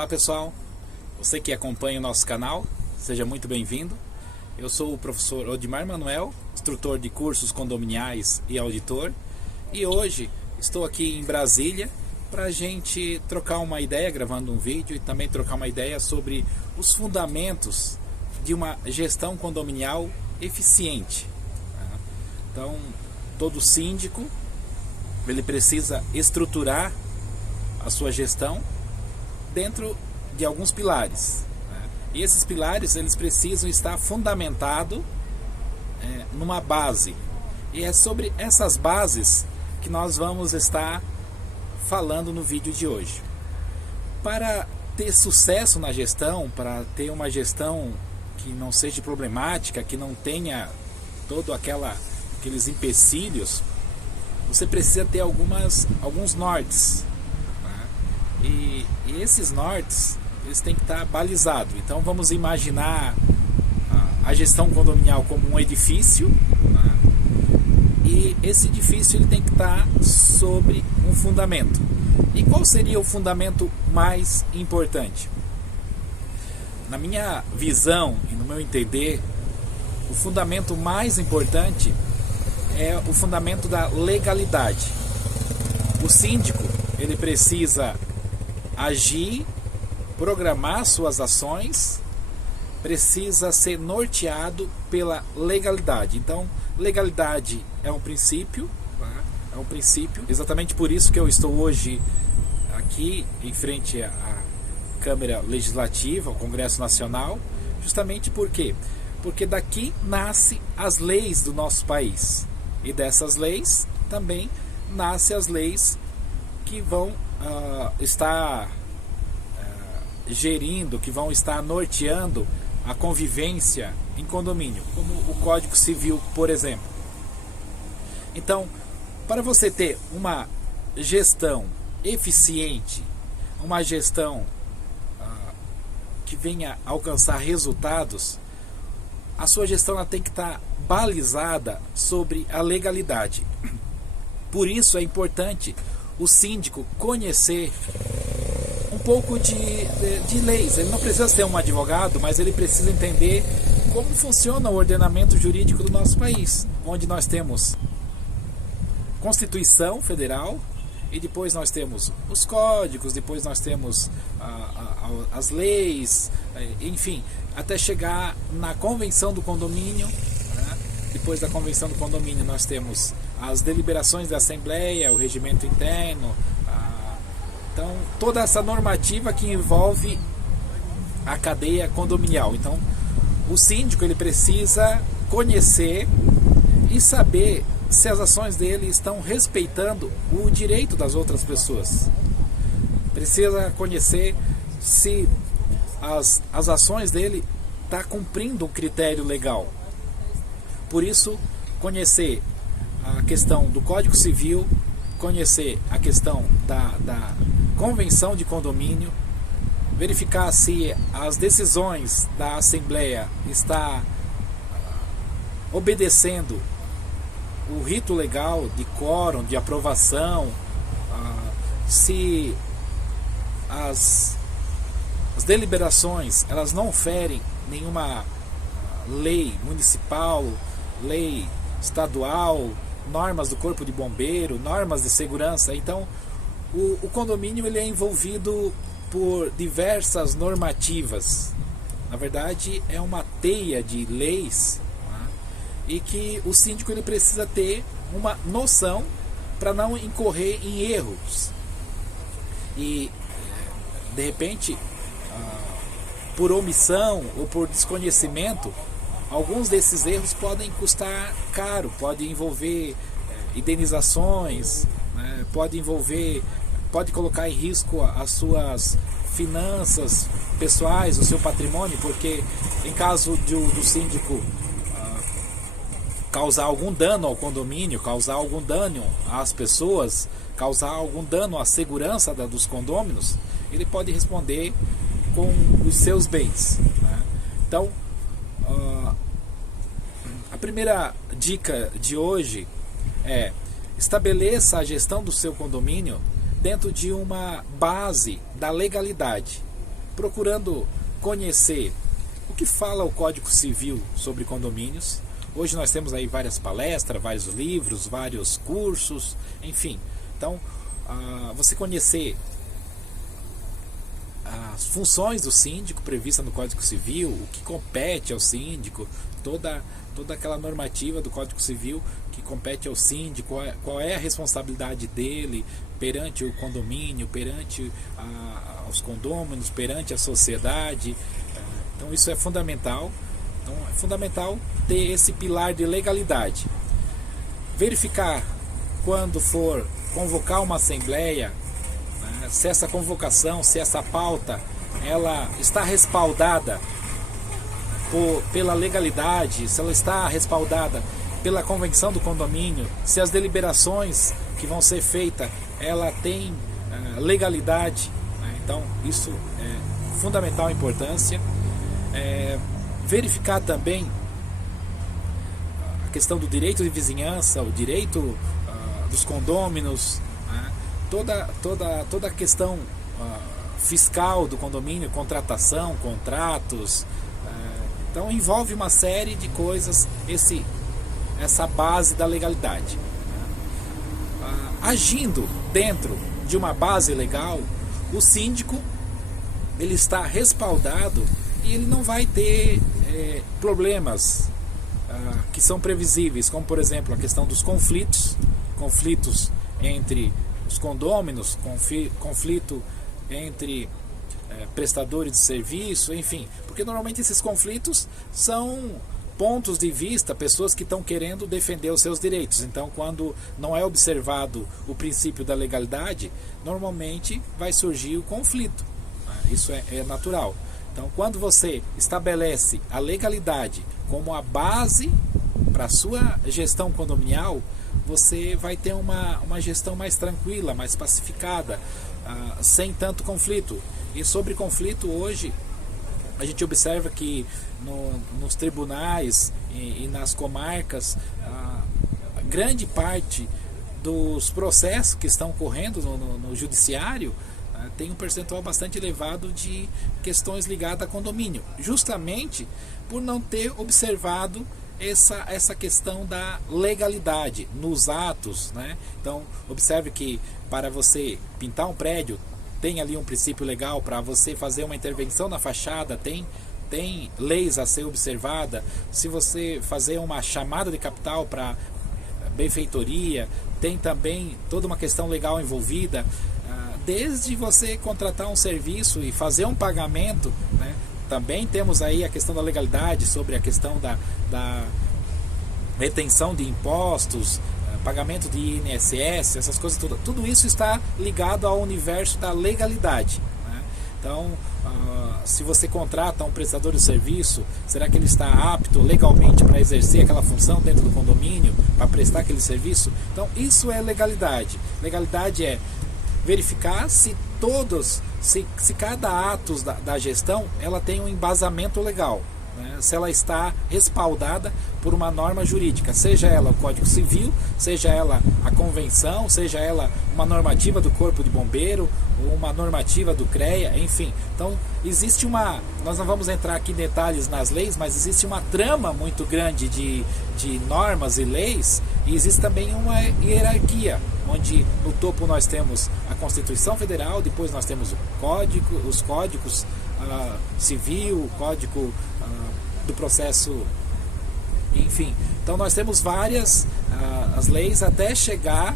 Olá pessoal, você que acompanha o nosso canal, seja muito bem-vindo. Eu sou o professor Odimar Manuel, instrutor de cursos condominiais e auditor, e hoje estou aqui em Brasília para a gente trocar uma ideia, gravando um vídeo, e também trocar uma ideia sobre os fundamentos de uma gestão condominial eficiente. Então, todo síndico ele precisa estruturar a sua gestão dentro de alguns pilares, e esses pilares eles precisam estar fundamentados numa base, e é sobre essas bases que nós vamos estar falando no vídeo de hoje. Para ter sucesso na gestão, para ter uma gestão que não seja problemática, que não tenha todo aqueles empecilhos, você precisa ter alguns nortes, e esses nortes eles têm que estar balizados. Então vamos imaginar a gestão condominial como um edifício, e esse edifício ele tem que estar sobre um fundamento. E qual seria o fundamento mais importante? Na minha visão e no meu entender, o fundamento mais importante é o fundamento da legalidade. O síndico ele precisa agir, programar suas ações, precisa ser norteado pela legalidade. Então, legalidade é um princípio, é um princípio. Exatamente por isso que eu estou hoje aqui em frente à Câmara Legislativa, ao Congresso Nacional, justamente porque daqui nascem as leis do nosso país, e dessas leis também nascem as leis que vão estar gerindo, que vão estar norteando a convivência em condomínio, como o Código Civil, por exemplo. Então, para você ter uma gestão eficiente, uma gestão que venha alcançar resultados, a sua gestão ela tem que estar balizada sobre a legalidade. Por isso é importante o síndico conhecer um pouco de leis. Ele não precisa ser um advogado, mas ele precisa entender como funciona o ordenamento jurídico do nosso país, onde nós temos Constituição Federal, e depois nós temos os códigos, depois nós temos as leis, enfim, até chegar na Convenção do Condomínio. Depois da Convenção do Condomínio nós temos as deliberações da Assembleia, o regimento interno, então toda essa normativa que envolve a cadeia condominial. Então o síndico ele precisa conhecer e saber se as ações dele estão respeitando o direito das outras pessoas. Precisa conhecer se as ações dele estão cumprindo um critério legal. Por isso, conhecer a questão do Código Civil, conhecer a questão da Convenção de Condomínio, verificar se as decisões da Assembleia estão obedecendo o rito legal de quórum, de aprovação, se as deliberações elas não ferem nenhuma lei municipal, lei estadual, normas do Corpo de Bombeiro, normas de segurança. Então o condomínio ele é envolvido por diversas normativas. Na verdade é uma teia de leis, e que o síndico ele precisa ter uma noção para não incorrer em erros. E de repente, por omissão ou por desconhecimento, alguns desses erros podem custar caro, pode envolver indenizações, pode colocar em risco as suas finanças pessoais, o seu patrimônio, porque em caso do síndico causar algum dano ao condomínio, causar algum dano às pessoas, causar algum dano à segurança dos condôminos, ele pode responder com os seus bens. Então, a primeira dica de hoje é: estabeleça a gestão do seu condomínio dentro de uma base da legalidade. procurando conhecer o que fala o Código Civil sobre condomínios. Hoje nós temos aí várias palestras, vários livros, vários cursos, enfim. Então, você conhecer as funções do síndico previstas no Código Civil, o que compete ao síndico, toda aquela normativa do Código Civil que compete ao síndico, qual é a responsabilidade dele perante o condomínio, perante os condôminos, perante a sociedade. Então isso é fundamental. Então é fundamental ter esse pilar de legalidade. Verificar quando for convocar uma assembleia, né, se essa convocação, se essa pauta, ela está respaldada pela legalidade, se ela está respaldada pela convenção do condomínio, se as deliberações que vão ser feitas, ela tem legalidade, né? Então isso é fundamental importância. Verificar também a questão do direito de vizinhança, o direito dos condôminos, né? toda a questão fiscal do condomínio, contratação, contratos. Então envolve uma série de coisas essa base da legalidade. Agindo dentro de uma base legal, o síndico ele está respaldado e ele não vai ter problemas que são previsíveis, como por exemplo a questão dos conflitos entre os condôminos, conflito entre prestadores de serviço, enfim, porque normalmente esses conflitos são pontos de vista, pessoas que estão querendo defender os seus direitos. Então, quando não é observado o princípio da legalidade, normalmente vai surgir o conflito. Isso é natural. Então, quando você estabelece a legalidade como a base para a sua gestão condominial, você vai ter uma gestão mais tranquila, mais pacificada, sem tanto conflito. E sobre conflito, hoje, a gente observa que nos tribunais e nas comarcas, a grande parte dos processos que estão correndo no judiciário tem um percentual bastante elevado de questões ligadas a condomínio, justamente por não ter observado essa questão da legalidade nos atos, né? Então, observe que para você pintar um prédio, tem ali um princípio legal. Para você fazer uma intervenção na fachada, tem leis a ser observada. Se você fazer uma chamada de capital para benfeitoria, tem também toda uma questão legal envolvida. Desde você contratar um serviço e fazer um pagamento, né? Também temos aí a questão da legalidade, sobre a questão da retenção de impostos, pagamento de INSS, essas coisas, tudo isso está ligado ao universo da legalidade, né? Então, se você contrata um prestador de serviço, será que ele está apto legalmente para exercer aquela função dentro do condomínio, para prestar aquele serviço? Então, isso é legalidade. Legalidade é verificar se cada ato da gestão ela tem um embasamento legal, né? Se ela está respaldada por uma norma jurídica, seja ela o Código Civil, seja ela a convenção, seja ela uma normativa do Corpo de Bombeiro, ou uma normativa do CREA, enfim. Então existe nós não vamos entrar aqui em detalhes nas leis, mas existe uma trama muito grande de normas e leis, e existe também uma hierarquia, onde no topo nós temos a Constituição Federal, depois nós temos os códigos civil, o código do processo, enfim. Então nós temos várias as leis até chegar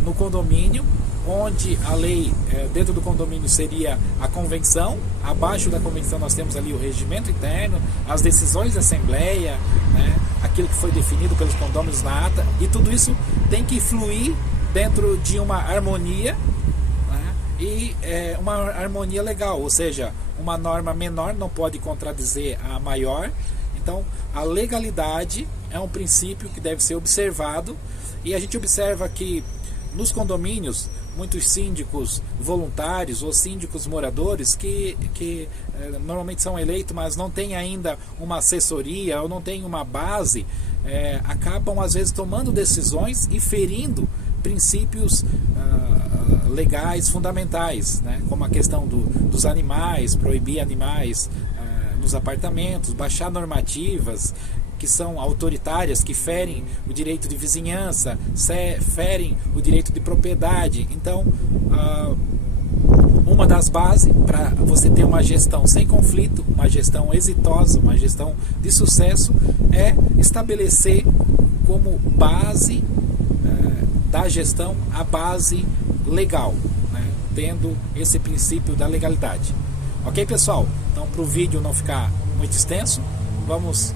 no condomínio, onde a lei dentro do condomínio seria a convenção. Abaixo da convenção nós temos ali o regimento interno, as decisões da assembleia, né, aquilo que foi definido pelos condôminos na ata, e tudo isso tem que fluir dentro de uma harmonia, né, e uma harmonia legal, ou seja, uma norma menor não pode contradizer a maior. Então a legalidade é um princípio que deve ser observado, e a gente observa que nos condomínios muitos síndicos voluntários ou síndicos moradores que normalmente são eleitos, mas não têm ainda uma assessoria ou não têm uma base, acabam às vezes tomando decisões e ferindo princípios legais fundamentais, né? Como a questão dos animais, proibir animais nos apartamentos, baixar normativas que são autoritárias, que ferem o direito de vizinhança, ferem o direito de propriedade. Então, uma das bases para você ter uma gestão sem conflito, uma gestão exitosa, uma gestão de sucesso, é estabelecer como base da gestão a base legal, né? Tendo esse princípio da legalidade. Ok, pessoal? Então, para o vídeo não ficar muito extenso, vamos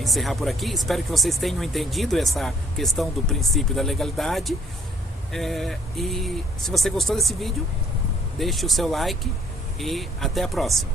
encerrar por aqui. Espero que vocês tenham entendido essa questão do princípio da legalidade. E se você gostou desse vídeo, deixe o seu like e até a próxima.